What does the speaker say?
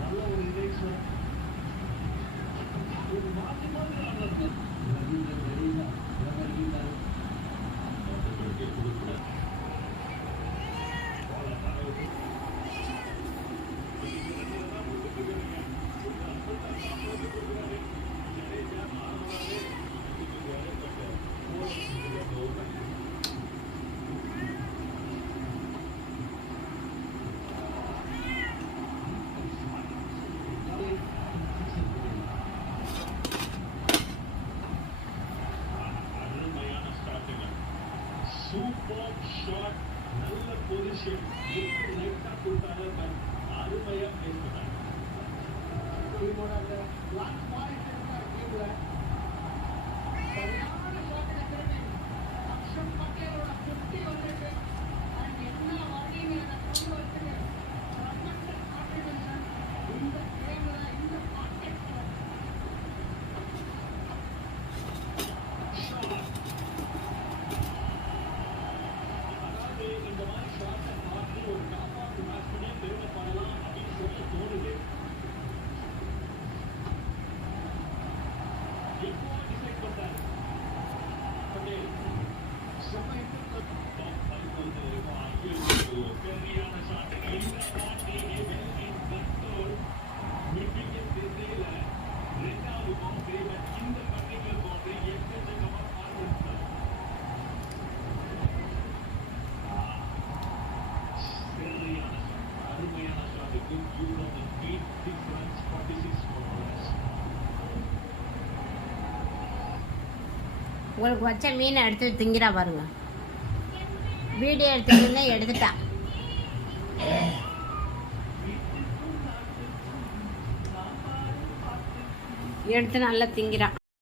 நல்ல ஒரு இன்ஜெக்ஷன் மாற்றி மாற்றி ஆடுறது சூப்பர் ஷாட், நல்ல பொசிஷன், எப்படி லைட்டா கொடுத்தாரு, பட் அருமையா பிளேஸ் பண்ணாரு. இவரோட அந்த லாஸ்ட் பாயிண்ட் இருக்கா கேம்ல சரியான ஷாட் எடுத்துட்டு அக்ஷர் பட்டேலோட 50 வந்துட்டு அண்ட் என்ன வார்னிங் அதை கொண்டு வந்துட்டு ட்ரமெண்டஸ் கான்ட்ரிபியூஷன் இந்த கேம்ல இந்த கான்டெக்ட்ல. இந்த மாதிரி ஷாட்டை பார்த்து ஒரு டாப் ஆஃப் மேட்ச் பண்ணி பெருமைப்படலாம் அப்படின்னு சொல்ல தோணுது. இப்போ டிசைட் பண்றாரு பட்டேல். சரியான ஷாட்டுகள் இந்த கண்ட்ரோல் மிகப்பெரிய திசையில ரெண்டாவது பவுண்டரி, இந்த பர்டிகுலர் பவுண்டரி எக்கச்சக்கமா பார்த்து அருமையான ஷாட்டுக்கு use of the beat difference 46 boundaries. உங்களுக்கு வச்ச மீனை எடுத்து திங்கிறா பாருங்க. வீடியோ எடுத்துட்டு எடுத்துட்டா. எடுத்து நல்லா திங்கிறா.